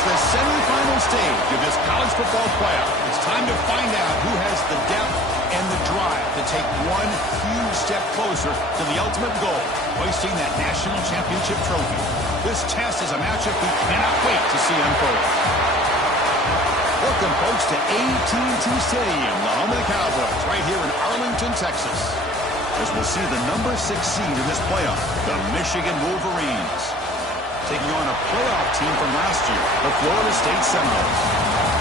It's the semifinal stage of this college football playoff. It's time to find out who has the depth and the drive to take one huge step closer to the ultimate goal, hoisting that national championship trophy. This test is a matchup we cannot wait to see unfold. Welcome, folks, to AT&T Stadium, the home of the Cowboys, right here in Arlington, Texas, as we'll see the number 6 seed in this playoff, the Michigan Wolverines, taking on a playoff team from last year, the Florida State Seminoles.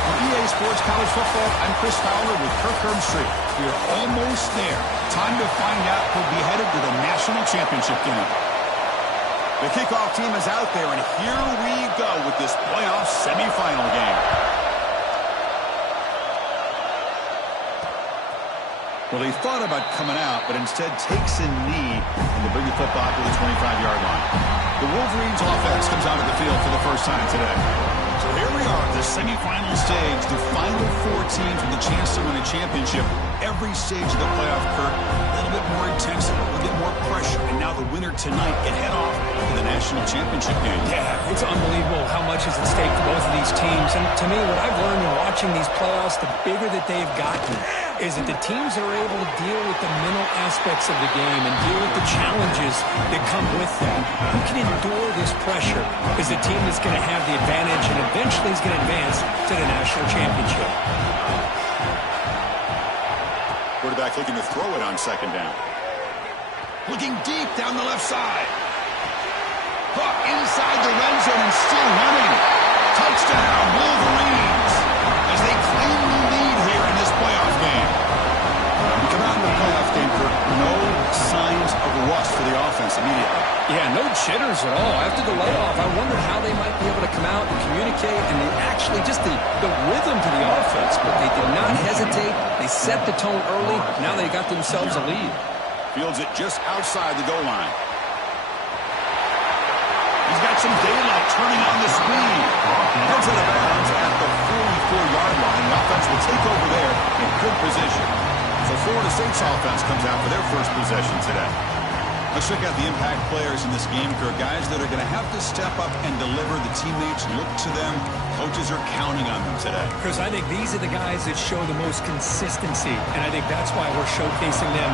On EA Sports College Football, I'm Chris Fowler with Kirk Herbstreit. We are almost there. Time to find out who'll be headed to the national championship game. The kickoff team is out there, and here we go with this playoff semifinal game. Well, he thought about coming out, but instead takes a knee and to bring the football to the 25-yard line. The Wolverines offense comes out of the field for the first time today. So here we are, the semifinal stage, the final 4 teams with a chance to win a championship. Every stage of the playoff, Kirk, a little bit more intensity, a little bit more pressure, and now the winner tonight can head off to the national championship game. Yeah, it's unbelievable how much is at stake for both of these teams. And to me, what I've learned in watching these playoffs, the bigger that they've gotten, is that the teams are able to deal with the mental aspects of the game and deal with the challenges that come with that. Who can endure this pressure is the team that's going to have the advantage and eventually is going to advance to the national championship. Quarterback looking to throw it on second down. Looking deep down the left side. Caught inside the red zone and still running. Touchdown, Wolverines, as they claim the lead here in this playoff game. We come out in the playoff game for no signs of rust for the offense immediately. Yeah, no jitters at all. After the layoff, I wonder how they might be able to come out and communicate and actually just the rhythm to the offense. But they did not hesitate. They set the tone early. Now they got themselves a lead. Fields it just outside the goal line. He's got some daylight turning on the speed. Gets out of bounds at the 44-yard line. The offense will take over there in good position. So Florida State's offense comes out for their first possession today. Let's check out the impact players in this game, Kirk. Guys that are going to have to step up and deliver. The teammates look to them. Coaches are counting on them today. Chris, I think these are the guys that show the most consistency, and I think that's why we're showcasing them.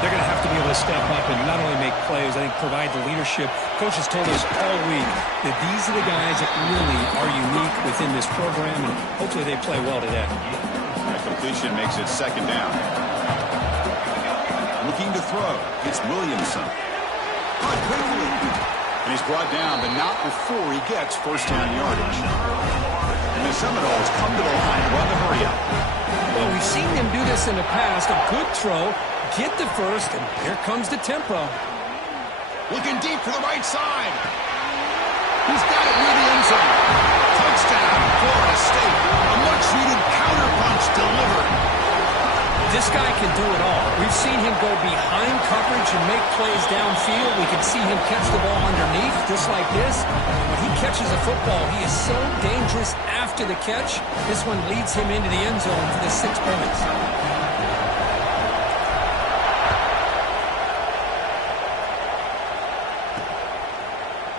They're going to have to be able to step up and not only make plays, I think provide the leadership. Coaches told us all week that these are the guys that really are unique within this program, and hopefully they play well today. That completion makes it second down. Looking to throw. It's Williamson. Caught quickly. And he's brought down, but not before he gets first down yardage. And the Seminoles come to the line to run the hurry up. Well, we've seen them do this in the past. A good throw, get the first, and here comes the tempo. Looking deep to the right side. He's got it near the end zone. Touchdown, Florida State. A much-needed counterpunch delivered. This guy can do it all. We've seen him go behind coverage and make plays downfield. We can see him catch the ball underneath, just like this. When he catches a football, he is so dangerous after the catch. This one leads him into the end zone for the 6 points.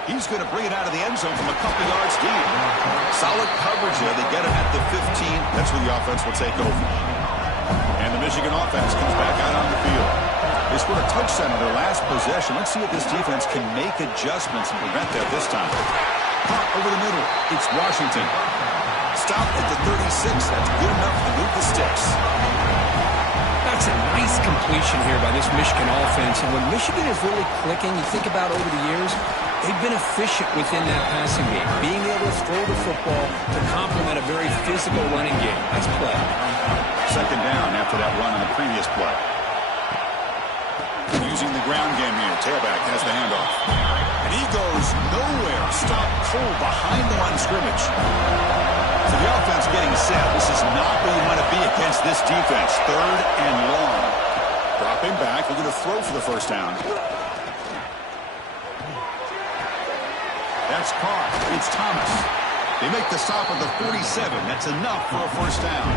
He's going to bring it out of the end zone from a couple yards deep. Solid coverage there. They get it at the 15. That's where the offense will take over. And the Michigan offense comes back out on the field. They scored a touchdown on their last possession. Let's see if this defense can make adjustments and prevent that this time. Caught over the middle. It's Washington. Stopped at the 36. That's good enough to move the sticks. That's a nice completion here by this Michigan offense. And when Michigan is really clicking, you think about over the years, they've been efficient within that passing game, being able to throw the football to complement a very physical running game. Nice play. Second down after that run on the previous play. Using the ground game here. Tailback has the handoff. And he goes nowhere. Stopped cold behind the line of scrimmage. So the offense getting set. This is not where you want to be against this defense. Third and long. Dropping back. We're going to throw for the first down. That's caught. It's Thomas. They make the stop at the 47. That's enough for a first down.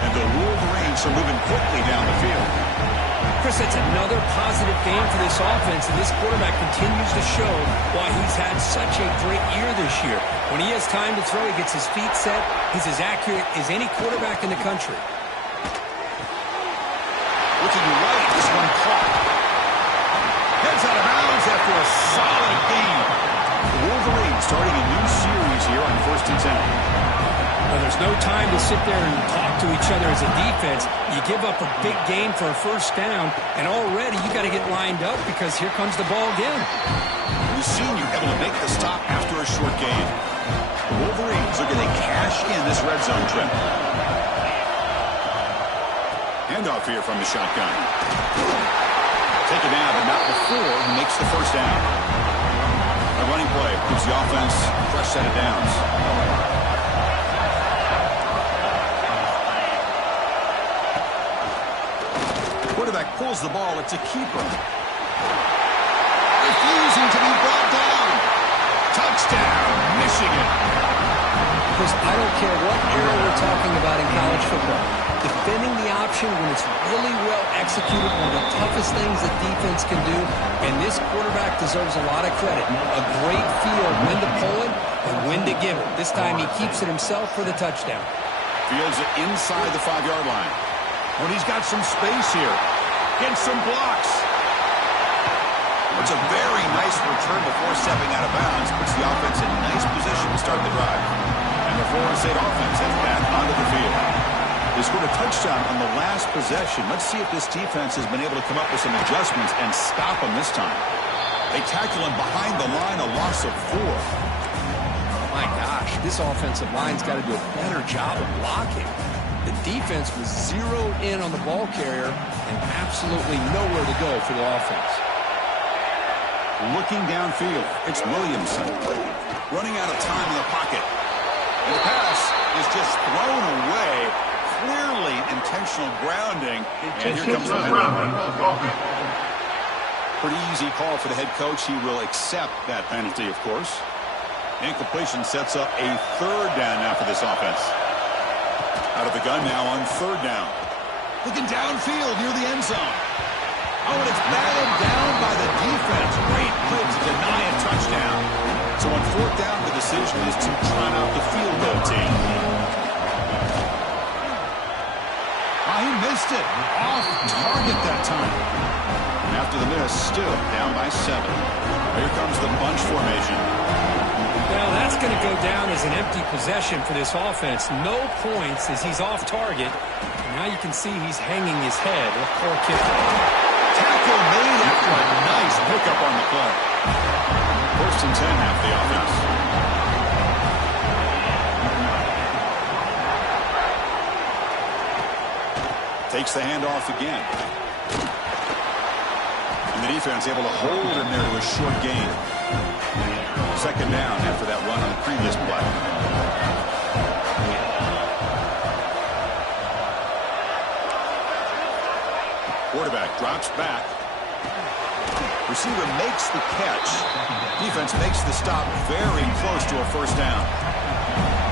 And the Wolverines are moving quickly down the field. Chris, that's another positive game for this offense, and this quarterback continues to show why he's had such a great year this year. When he has time to throw, he gets his feet set. He's as accurate as any quarterback in the country. Looking right, this one caught. Heads out of bounds after a solid gain. The Wolverines starting a new series here on 1st and 10. Well, there's no time to sit there and talk to each other as a defense. You give up a big gain for a first down, and already you got to get lined up because here comes the ball again. We've seen you able to make the stop after a short gain. The Wolverines looking to cash in this red zone trip. Handoff here from the shotgun. Taken down, but not before he makes the first down. A running play gives the offense a fresh set of downs. Quarterback pulls the ball. It's a keeper. Refusing to be brought down. Touchdown, Michigan. Because I don't care what era we're talking about in college football. Defending the option when it's really well executed, one of the toughest things that defense can do, and this quarterback deserves a lot of credit. A great feel of when to pull it and when to give it. This time he keeps it himself for the touchdown. Fields it inside the 5-yard line. When he's got some space here. Gets some blocks. It's a very nice return before stepping out of bounds. Puts the offense in nice position to start the drive. And the Florida State offense heads back onto the field. They scored a touchdown on the last possession. Let's see if this defense has been able to come up with some adjustments and stop them this time. They tackle him behind the line, a loss of 4. My gosh, this offensive line's got to do a better job of blocking. The defense was zeroed in on the ball carrier and absolutely nowhere to go for the offense. Looking downfield, it's Williamson. Running out of time in the pocket. And the pass is just thrown away. Clearly intentional grounding. And here comes the penalty. Pretty easy call for the head coach. He will accept that penalty, of course. Incompletion sets up a 3rd down now for this offense. Out of the gun now on 3rd down. Looking downfield near the end zone. Oh, and it's batted down by the defense. Great play to deny a touchdown. So on 4th down, the decision is to trot out the field goal team. Oh, he missed it. Off target that time. And after the miss, still down by 7. Here comes the bunch formation. Well, that's going to go down as an empty possession for this offense. No points as he's off target. And now you can see he's hanging his head. What poor kicker. Tackle made after a nice pickup on the play. 1st and 10 now for the offense. Takes the handoff again. And the defense able to hold him there to a short gain. 2nd down after that run on the previous play. Quarterback drops back. Receiver makes the catch. Defense makes the stop very close to a 1st down.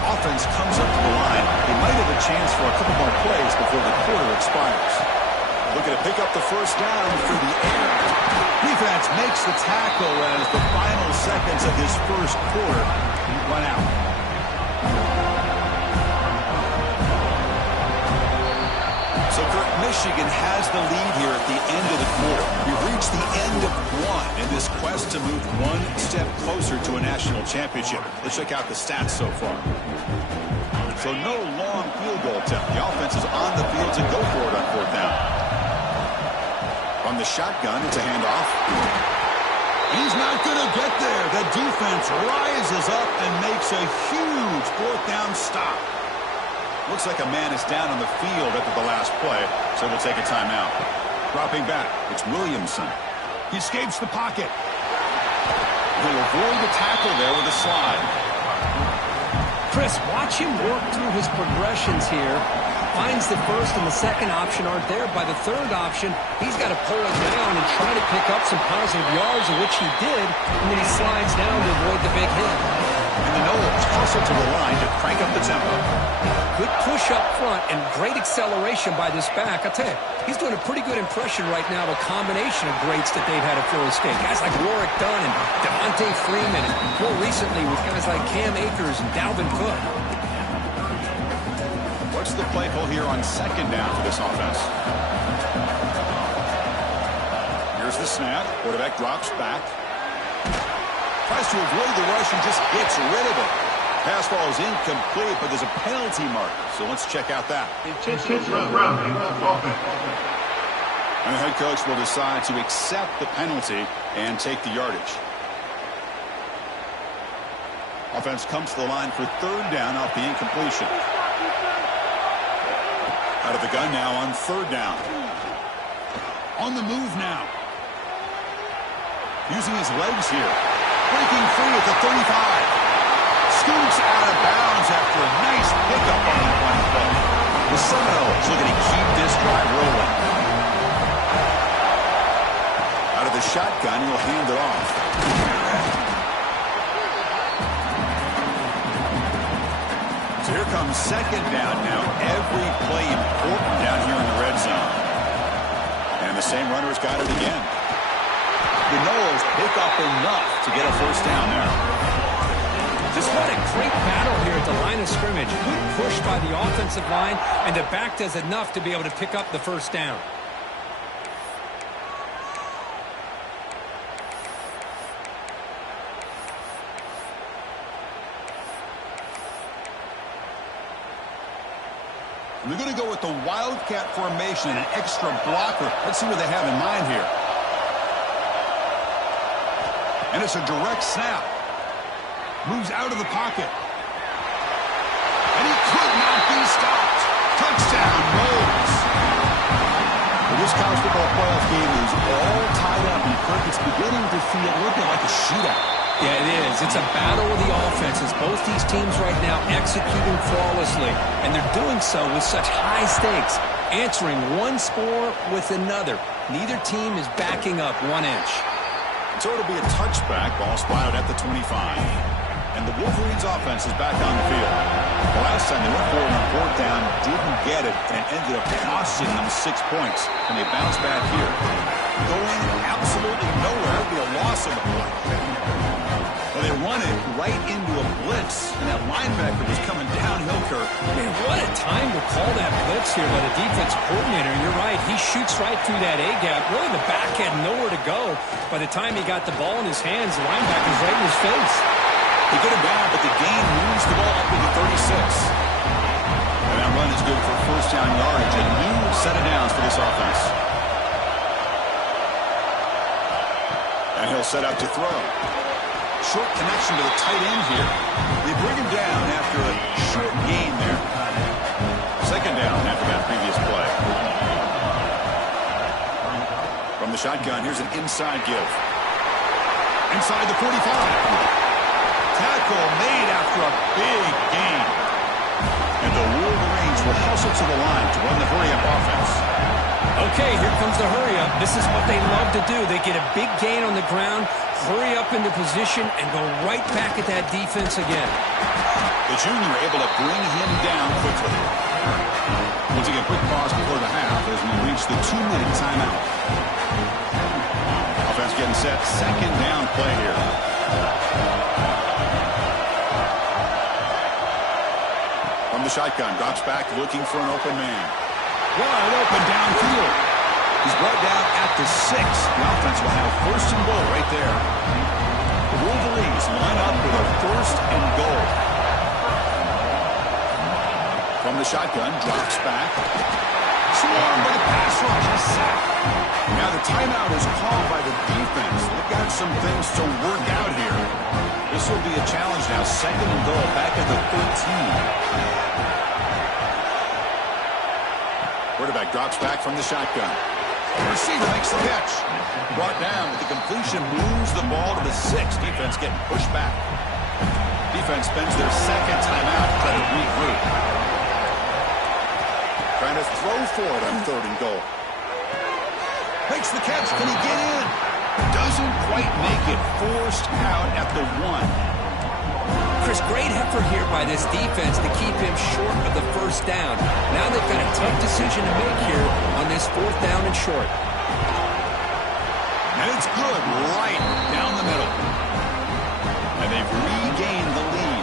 Offense comes up to the line. They might have a chance for a couple more plays before the quarter expires. Looking to pick up the 1st down through the air. Defense makes the tackle as the final seconds of this 1st quarter run out. So, Kurt, Michigan has the lead here at the end of the quarter. We've reached the end of 1 in this quest to move 1 step closer to a national championship. Let's check out the stats so far. So no long field goal attempt. The offense is on the field to go for it on 4th down. From the shotgun, it's a handoff. He's not going to get there. The defense rises up and makes a huge 4th down stop. Looks like a man is down on the field after the last play, so we'll take a timeout. Dropping back, it's Williamson. He escapes the pocket. He'll avoid the tackle there with a slide. Chris, watch him work through his progressions here. Finds the 1st and the 2nd option aren't there. By the 3rd option, he's got to pull it down and try to pick up some positive yards, of which he did, and then he slides down to avoid the big hit. And the Knowles hustle to the line to crank up the tempo. Good push up front and great acceleration by this back. I'll tell you, he's doing a pretty good impression right now of a combination of greats that they've had at Florida State. Guys like Warwick Dunn and Devontae Freeman, and more recently with guys like Cam Akers and Dalvin Cook. What's the play call here on second down for this offense? Here's the snap. Quarterback drops back. Tries to avoid the rush and just gets rid of it. Pass ball is incomplete, but there's a penalty mark. So let's check out that. And the head coach will decide to accept the penalty and take the yardage. Offense comes to the line for third down off the incompletion. Out of the gun now on third down. On the move now. Using his legs here. Breaking free at the 35. Scoots out of bounds after a nice pickup on that one play. The Seminoles looking to keep this drive rolling. Out of the shotgun, he'll hand it off. So here comes second down now. Every play important down here in the red zone. And the same runner's got it again. The Knowles pick up enough to get a first down there. Just what a great battle here at the line of scrimmage. Good push by the offensive line, and the back does enough to be able to pick up the first down. They're going to go with the Wildcat formation and an extra blocker. Let's see what they have in mind here. And it's a direct snap. Moves out of the pocket. And he could not be stopped. Touchdown, Knowles. Well, this college football playoff game is all tied up. And Kirk, it's beginning to feel a little bit like a shootout. Yeah, it is. It's a battle of the offenses. Both these teams right now executing flawlessly. And they're doing so with such high stakes. Answering one score with another. Neither team is backing up 1 inch. So it'll be a touchback. Ball spotted at the 25. And the Wolverines offense is back on the field. The last time they went for it on fourth down, didn't get it, and ended up costing them 6 points. And they bounce back here. Going absolutely nowhere. It'll be a loss of the play. Well, they run it right into a blitz, and that linebacker was coming downhill, Kirk. Man, what a time to call that blitz here by the defensive coordinator. You're right. He shoots right through that A-gap. Really, the back had nowhere to go. By the time he got the ball in his hands, the linebacker's right in his face. He got him down, but the gain moves the ball up into 36. And that run is good for first down yardage. A new set of downs for this offense. And he'll set up to throw. Short connection to the tight end here. They bring him down after a short gain there. Second down after that previous play. From the shotgun, here's an inside give. Inside the 45. Tackle made after a big gain. And the Wolverines will hustle to the line to run the hurry-up offense. Okay, here comes the hurry-up. This is what they love to do. They get a big gain on the ground, hurry up into position, and go right back at that defense again. The junior able to bring him down quickly. We'll take a quick pause before the half as we reach the 2-minute timeout. Offense getting set. Second down play here. From the shotgun, drops back looking for an open man. Wide open downfield. He's brought down at the 6. The offense will have first and goal right there. The Wolverines line up with a first and goal. From the shotgun, drops back. Swarmed by the pass rush. A sack. Now the timeout is called by the defense. They've got some things to work out here. This will be a challenge now. Second and goal back at the 13. Quarterback drops back from the shotgun. The receiver makes the catch. Brought down with the completion, moves the ball to the 6. Defense getting pushed back. Defense spends their second timeout to try to regroup. Trying to throw for it on third and goal. Makes the catch. Can he get in? Doesn't quite make it. Forced out at the 1. Chris, Just great effort here by this defense to keep him short of the first down. Now they've got a tough decision to make here on this 4th down and short. And it's good right down the middle. And they've regained the lead.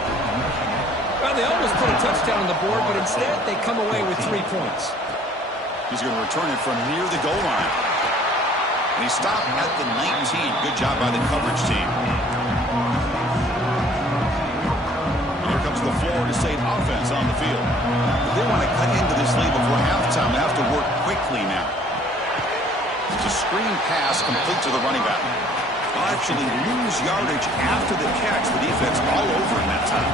Well, they almost put a touchdown on the board, but instead they come away with 3 points. He's going to return it from near the goal line. And he stopped at the 19. Good job by the coverage team. And here comes the Florida State offense on the field. They want to cut into this lead before halftime. They have to work quickly now. It's a screen pass complete to the running back. They'll actually lose yardage after the catch. The defense all over in that time.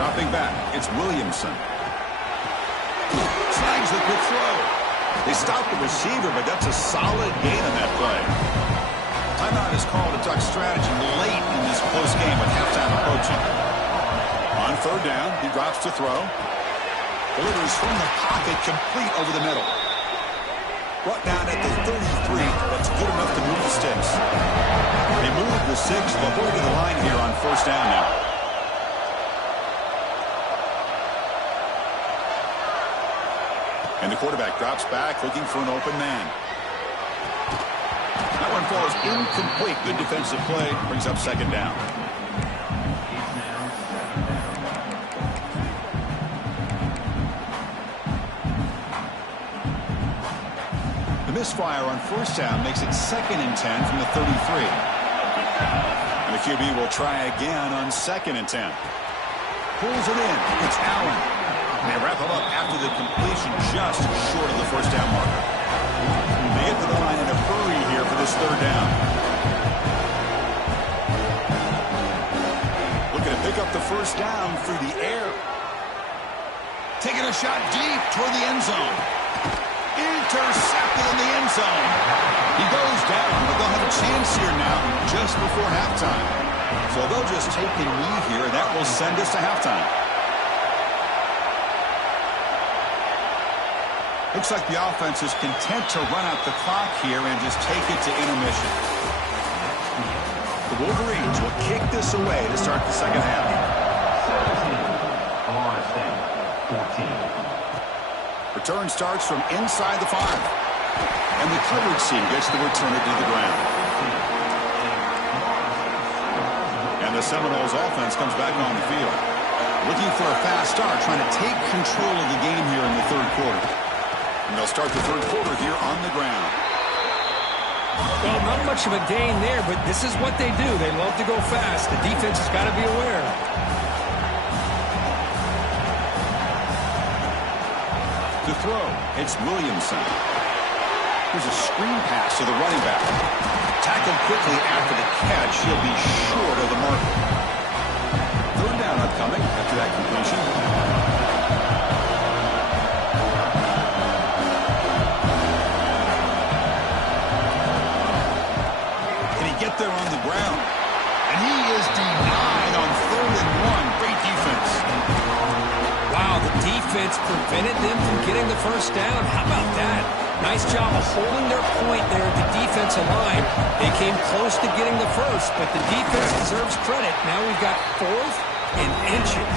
Dropping back, it's Williamson. Snags the quick throw. They stop the receiver, but that's a solid gain on that play. Timeout is called to talk strategy late in this close game with halftime approaching. On 3rd down, he drops to throw. Delivers from the pocket, complete over the middle. Brought down at the 33. That's good enough to move the sticks. They move the 6. They'll go to the line here on 1st down now. And the quarterback drops back, looking for an open man. That one falls incomplete. Good defensive play. Brings up 2nd down. The misfire on 1st down makes it 2nd and 10 from the 33. And the QB will try again on 2nd and 10. Pulls it in. It's Allen. They wrap him up after the completion just short of the 1st down marker. They get to the line in a hurry here for this 3rd down. Looking to pick up the 1st down through the air. Taking a shot deep toward the end zone. Intercepted in the end zone. He goes down, but they'll have a chance here now just before halftime. So they'll just take a knee here, and that will send us to halftime. Looks like the offense is content to run out the clock here and just take it to intermission. The Wolverines will kick this away to start the 2nd half. 14. Return starts from inside the 5. And the coverage team gets the returner to the ground. And the Seminoles offense comes back on the field. Looking for a fast start, trying to take control of the game here in the 3rd quarter. And they'll start the 3rd quarter here on the ground. Well, not much of a gain there, but this is what they do. They love to go fast. The defense has got to be aware. To throw, it's Williamson. Here's a screen pass to the running back. Tackled quickly after the catch. He'll be short of the marker. 3rd down upcoming after that completion. Get there on the ground. And he is denied on 3rd and 1. Great defense. Wow, the defense prevented them from getting the 1st down. How about that? Nice job of holding their point there at the defensive line. They came close to getting the 1st, but the defense deserves credit. Now we've got 4th and inches.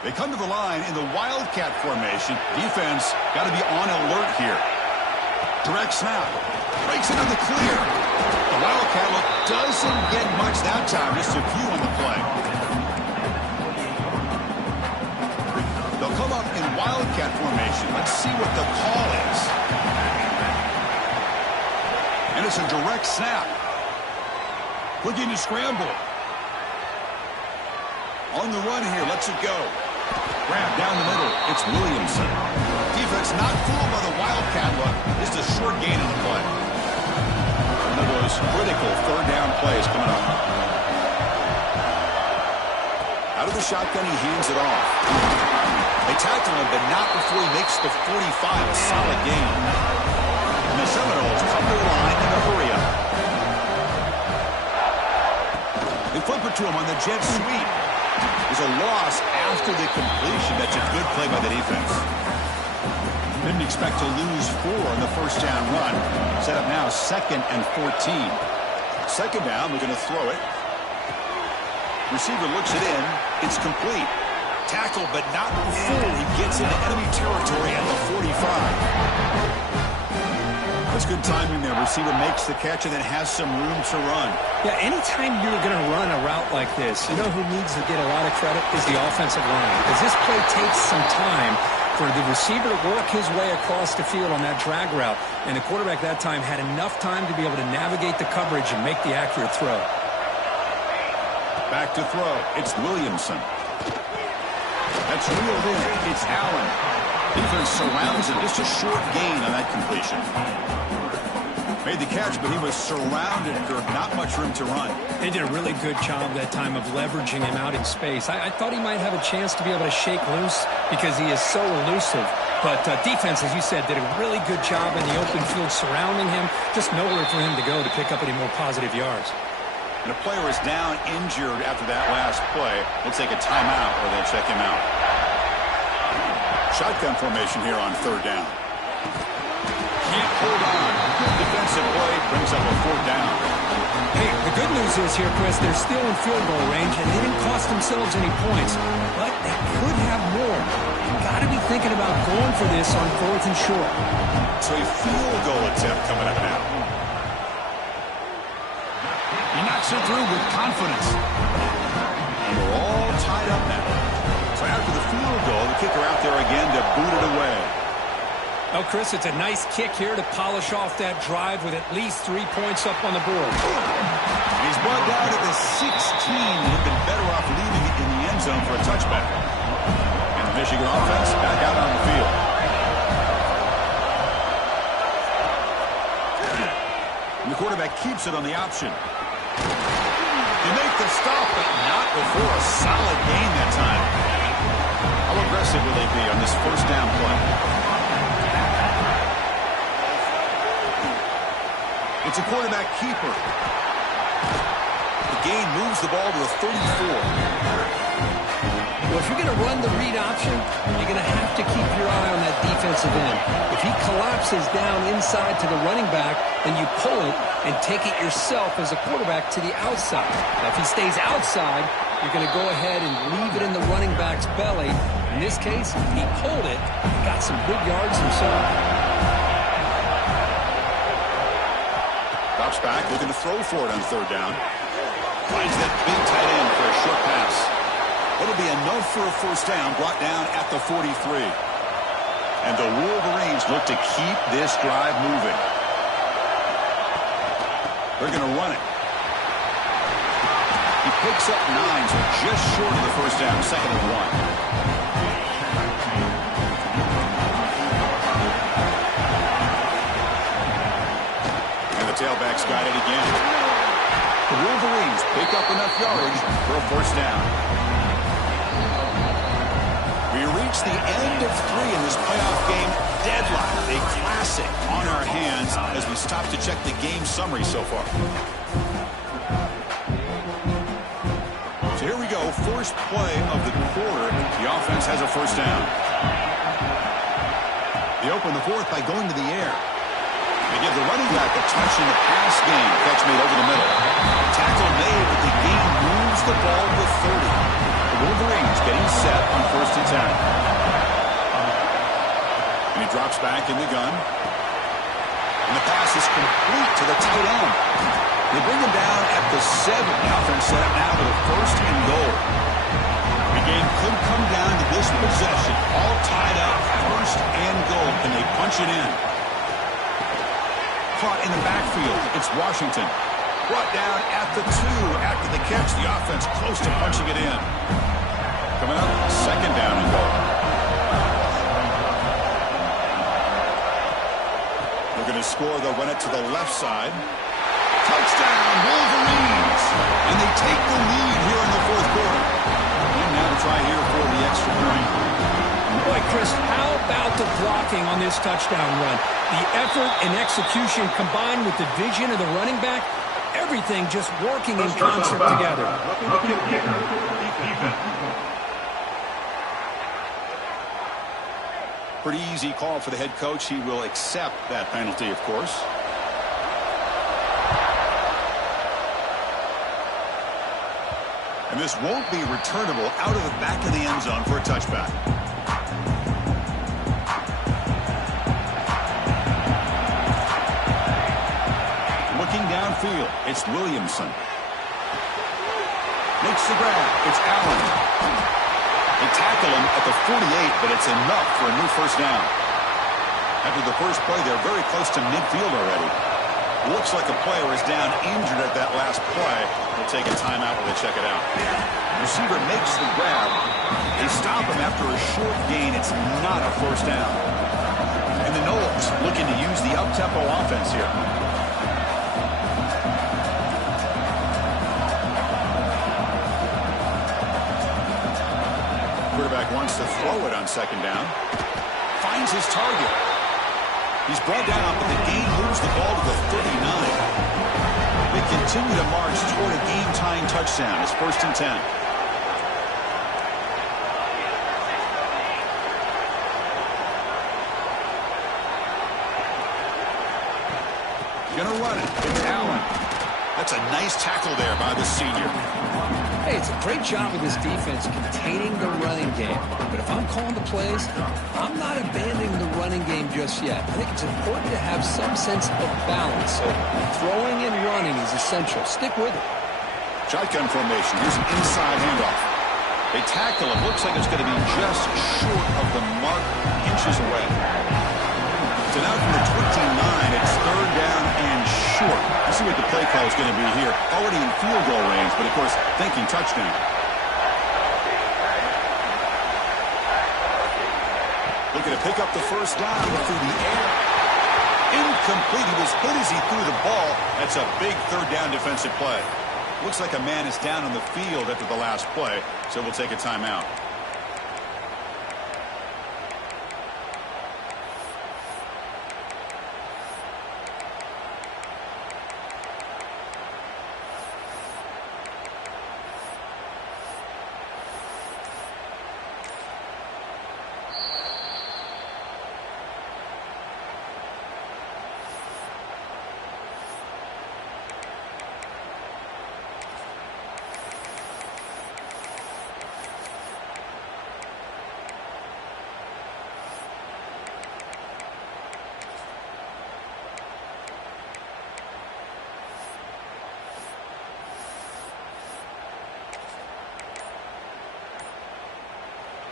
They come to the line in the Wildcat formation. Defense got to be on alert here. Direct snap. Breaks into the clear. The Wildcat look doesn't get much that time. Just a few on the play. They'll come up in Wildcat formation. Let's see what the call is. And it's a direct snap. Looking to scramble. On the run here. Lets it go. Grab down the middle. It's Williamson. Defense not fooled by the Wildcat look. Just a short gain on the play. One of those critical 3rd down plays coming up. Out of the shotgun, he hands it off. They tackle him, but not before he makes the 45. A solid gain. And the Seminoles come to the line in a hurry up. They flip it to him on the jet sweep. There's a loss after the completion. That's a good play by the defense. Didn't expect to lose 4 on the first down run. Set up now 2nd and 14. Second down, they're going to throw it. Receiver looks it in. It's complete. Tackle, but not before he gets into enemy territory at the 45. That's good timing there. Receiver makes the catch and then has some room to run. Yeah, anytime you're going to run a route like this, you know who needs to get a lot of credit is the offensive line. Because this play takes some time for the receiver to work his way across the field on that drag route. And the quarterback that time had enough time to be able to navigate the coverage and make the accurate throw. Back to throw. It's Williamson. That's reeled in. It's Allen. Defense surrounds him. Just a short gain on that completion. Made the catch, but he was surrounded, Kirk. Not much room to run. They did a really good job that time of leveraging him out in space. I thought he might have a chance to be able to shake loose because he is so elusive. But defense, as you said, did a really good job in the open field surrounding him. Just nowhere for him to go to pick up any more positive yards. And a player is down injured after that last play. We'll take a timeout or they'll check him out. Shotgun formation here on third down. Can't hold on. Good defensive play brings up a 4th down. Hey, the good news is here, Chris, they're still in field goal range, and they didn't cost themselves any points. But they could have more. You've got to be thinking about going for this on 4th and short. So a field goal attempt coming up now. He knocks it through with confidence. And we're all tied up now. So after the field goal, the kicker out there again to boot it away. Well, Chris, it's a nice kick here to polish off that drive with at least 3 points up on the board. And he's brought down to the 16. He'd been better off leaving it in the end zone for a touchback. And the Michigan offense back out on the field. And the quarterback keeps it on the option. They make the stop, but not before a solid gain that time. How aggressive will they be on this first down play? It's a quarterback keeper. The gain moves the ball to the 34. Well, if you're going to run the read option, you're going to have to keep your eye on that defensive end. If he collapses down inside to the running back, then you pull it and take it yourself as a quarterback to the outside. Now, if he stays outside, you're going to go ahead and leave it in the running back's belly. In this case, he pulled it and got some good yards himself. Drops back, looking to throw for it on third down. Finds that big tight end for a short pass. It'll be enough for a first down, brought down at the 43. And the Wolverines look to keep this drive moving. They're going to run it. He picks up 9, so just short of the first down, 2nd and 1. And the tailback's got it again. The Wolverines pick up enough yardage for a first down. We reach the end of 3 in this playoff game. Deadlock, a classic on our hands as we stop to check the game summary so far. So here we go, first play of the quarter. The offense has a first down. They open the 4th by going to the air. They give the running back a touch in the pass game. Catch made over the middle. Tackle made, but the game moves the ball to 30. The Wolverines getting set on 1st and 10. And he drops back in the gun. And the pass is complete to the tight end. They bring him down at the 7. The offense set up now with a 1st and goal. The game could come down to this possession. All tied up, 1st and goal. Can they punch it in? Caught in the backfield. It's Washington. Brought down at the 2 after the catch. The offense close to punching it in. Coming up, 2nd down and goal. They're going to score. They'll run it to the left side. Touchdown, Wolverines! And they take the lead here in the 4th quarter. And now to try here for the extra point. Boy, Chris, how about the blocking on this touchdown run? The effort and execution combined with the vision of the running back, everything just working in concert together. Pretty easy call for the head coach. He will accept that penalty, of course. And this won't be returnable out of the back of the end zone for a touchback. Looking downfield, it's Williamson. Makes the grab. It's Allen. They tackle him at the 48, but it's enough for a new first down. After the first play, they're very close to midfield already. Looks like a player is down injured at that last play. They'll take a timeout while they check it out. Receiver makes the grab. They stop him after a short gain. It's not a first down. And the Knowles looking to use the up-tempo offense here. Quarterback wants to throw it on second down. Finds his target. He's brought down, but the gain moves the ball to the 39. They continue to march toward a game-tying touchdown. It's 1st and 10. Gonna run it. It's Allen. That's a nice tackle there by the senior. Hey, it's a great job with this defense containing the running game. But if I'm calling the plays, I'm not abandoning the running game just yet. I think it's important to have some sense of balance. So throwing and running is essential. Stick with it. Shotgun formation. Here's an inside handoff. They tackle him. Looks like it's going to be just short of the mark, inches away. So now from the 29, it's 3rd down and short. Let's see what the play call is going to be here. Already in field goal range, but of course, thinking touchdown. Looking to pick up the first down through the air. Incomplete. He was hit as he threw the ball. That's a big 3rd down defensive play. Looks like a man is down on the field after the last play, so we'll take a timeout.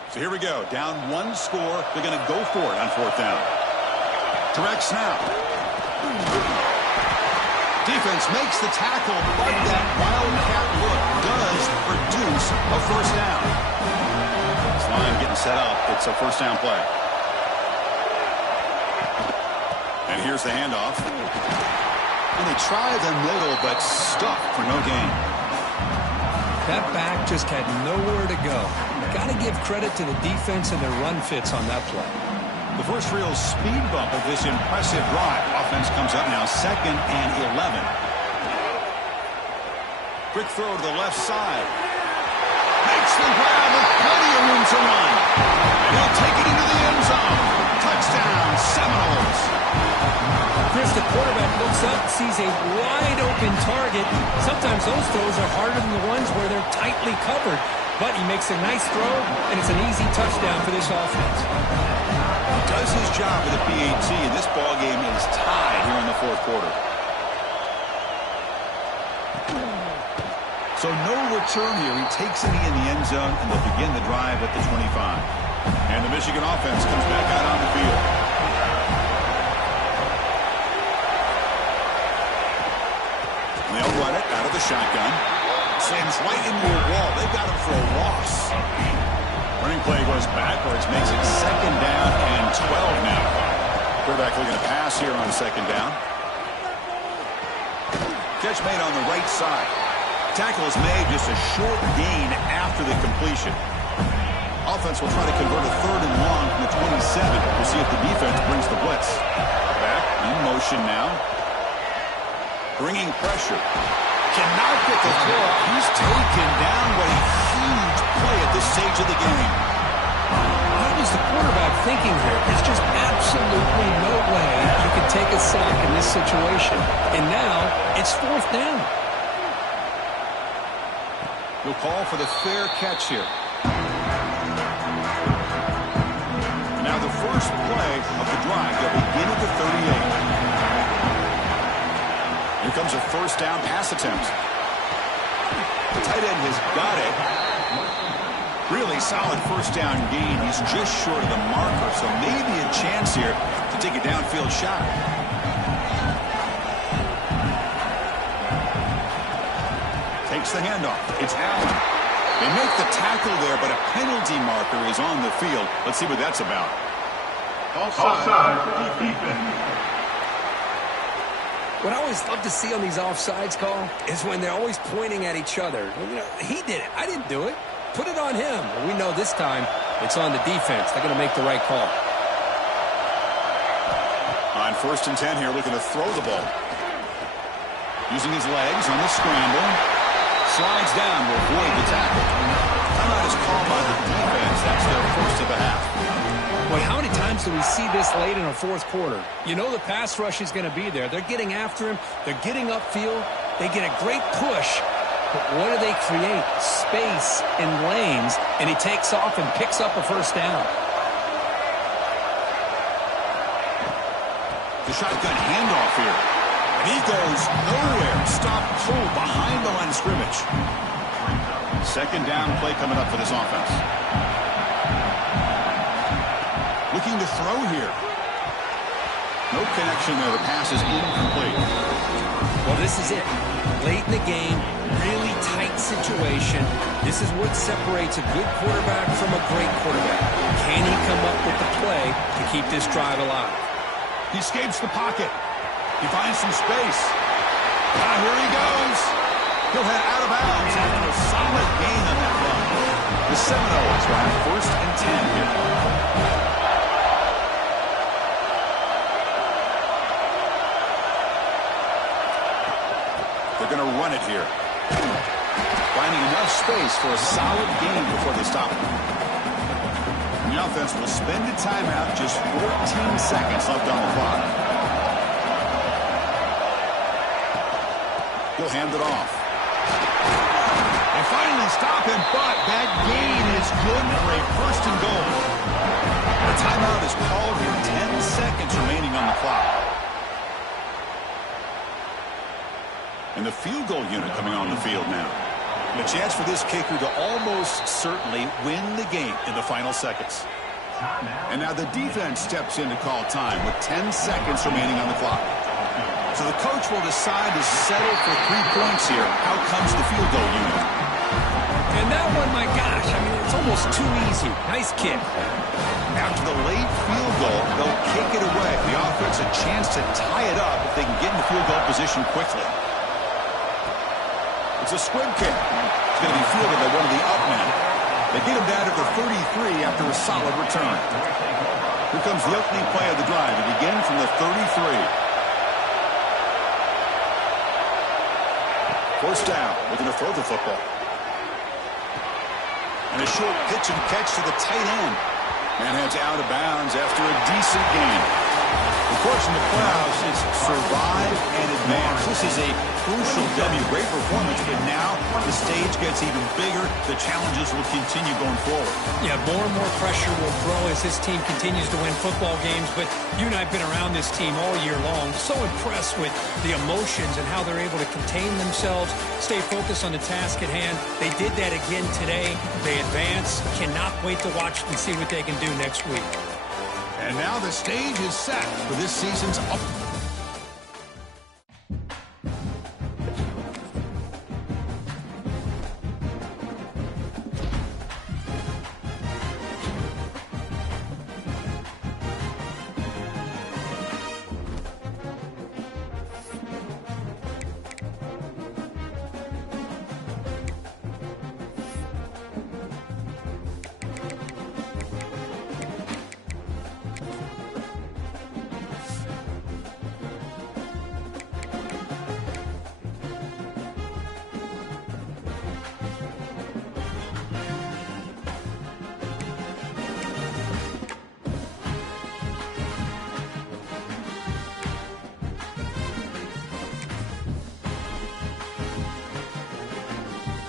So here we go. Down 1 score. They're going to go for it on 4th down. Direct snap. Defense makes the tackle, but that wildcat look does produce a first down. This line getting set up. It's a first down play. And here's the handoff. And they try the middle, but stuck for no gain. That back just had nowhere to go. Got to give credit to the defense and their run fits on that play. The first real speed bump of this impressive drive. Offense comes up now 2nd and 11. Quick throw to the left side. Makes the grab with plenty of room to run. And he'll take it into the end zone. Touchdown, Seminoles. Chris, the quarterback looks up, sees a wide-open target. Sometimes those throws are harder than the ones where they're tightly covered. But he makes a nice throw, and it's an easy touchdown for this offense. He does his job with a PAT, and this ballgame is tied here in the 4th quarter. So no return here. He takes it in the end zone, and they'll begin the drive at the 25. And the Michigan offense comes back out on the field. And they'll run it out of the shotgun. Sends right into a wall. They've got him for a loss. Running play goes backwards, makes it 2nd down and 12 now. Quarterback looking to pass here on 2nd down. Catch made on the right side. Tackle is made, just a short gain after the completion. Offense will try to convert a 3rd and long from the 27. We'll see if the defense brings the blitz. Back in motion now. Bringing pressure. Cannot get the throw. He's taken down. What a huge play at this stage of the game. was the quarterback thinking here? There's just absolutely no way you can take a sack in this situation. And now it's 4th down. He'll call for the fair catch here. And now the first play of the drive. They'll begin at the 38. Here comes a first down pass attempt. The tight end has got it. Really solid first down gain. He's just short of the marker, so maybe a chance here to take a downfield shot. Takes the handoff. It's Allen. They make the tackle there, but a penalty marker is on the field. Let's see what that's about. Offside, defense. What I always love to see on these offsides call is when they're always pointing at each other. You know, he did it. I didn't do it. Put it on him. We know this time it's on the defense. They're going to make the right call. On 1st and 10 here, looking to throw the ball. Using his legs on the scramble. Slides down to avoid the tackle. Timeout is called by the defense. That's their first of the half. Boy, how many times do we see this late in a 4th quarter? You know the pass rush is going to be there. They're getting after him. They're getting upfield. They get a great push. But what do they create? Space and lanes. And he takes off and picks up a first down. The shotgun handoff here. And he goes nowhere. Stop pull behind the line of scrimmage. 2nd down play coming up for this offense. Looking to throw here. No connection there. The pass is incomplete. Well, this is it. Late in the game, really tight situation. This is what separates a good quarterback from a great quarterback. Can he come up with the play to keep this drive alive? He escapes the pocket. He finds some space. Here he goes. He'll head out of bounds after a solid gain on that run. The Seminoles will have 1st and 10 here. They're going to run it here. Finding enough space for a solid gain before they stop it. And the offense will spend a timeout, just 14 seconds left on the clock. He'll hand it off. They finally stop him, but that gain is good for a 1st and goal. The timeout is called here, 10 seconds remaining on the clock. And the field goal unit coming on the field now. And a chance for this kicker to almost certainly win the game in the final seconds. And now the defense steps in to call time with 10 seconds remaining on the clock. So the coach will decide to settle for 3 points here. Out comes the field goal unit. And that one, my gosh, I mean, it's almost too easy. Nice kick. After the late field goal, they'll kick it away. The offense a chance to tie it up if they can get in the field goal position quickly. It's a squib kick. It's going to be fielded by one of the up men. They get him down at the 33 after a solid return. Here comes the opening play of the drive. It begins from the 33. 1st down. Looking to throw the football. And a short pitch and catch to the tight end. And heads out of bounds after a decent gain. Of course, in the playoffs, it's survive and advance. This is a crucial W. Great performance, but now the stage gets even bigger. The challenges will continue going forward. Yeah, more and more pressure will grow as this team continues to win football games. But you and I have been around this team all year long. So impressed with the emotions and how they're able to contain themselves, stay focused on the task at hand. They did that again today. They advance. Cannot wait to watch and see what they can do next week. And now the stage is set for this season's